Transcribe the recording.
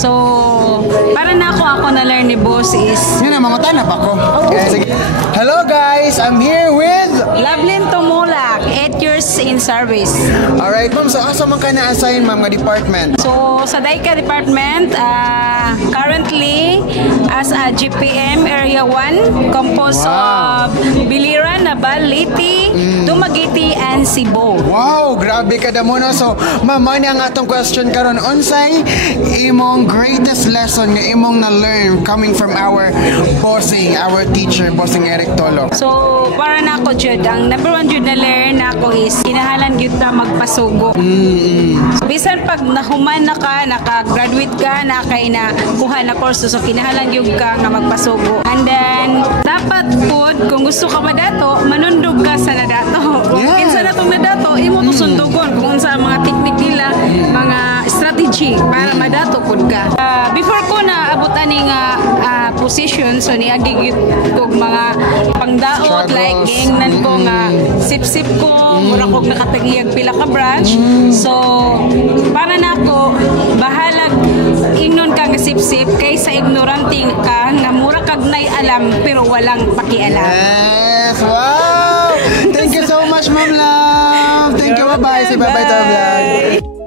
So, para na ako na-learn ni boss is... Yun na, mga tanap ako. Okay, sige. Hello guys, I'm here with... Lovelyn Tumulak, 8 years in service. Alright, ma'am. So, asa man ka na-assign, ma'am, nga department? So, sa DAICA department, currently, as a GPM Area 1, composed of Biliran, Nabal, Liti, Dumaguete, and Cebu. Wow, grabe ka da muna. So, ma'am, ano ang atong question karon? Unsay imong greatest lesson nga imong na-learn coming from our bossing, our teacher, bossing Eric Tolo? So, para na ako, Jud, ang number one Jud na learn na ako is kinahalan gyud ta magpasugo. Bisan pag nahuman na ka, naka-graduate ka, na kay na kuha na course, so kinahalan gyud ka nga magpasugo. And then, dapat pod, kung gusto ka madato, manundog ka sa nadato. Kung kinsa na itong nadato, imo to sundugon kung sa mga technique nila, mga strategy para madato pod ka. Before ko na abot ani nga position, so niagigit kog mga pangdaot, like gingnan ko nga sip-sip ko, mura kog nakatagiyag pila ka branch. So, para na ako, bahalag ingnon ka nga sip-sip kaysa ignorante ka nga mura kag nay alam pero walang pakialam. Yes, wow! Thank you so much, Ma'am Love! Thank you, bye-bye! Say bye-bye to our vlog!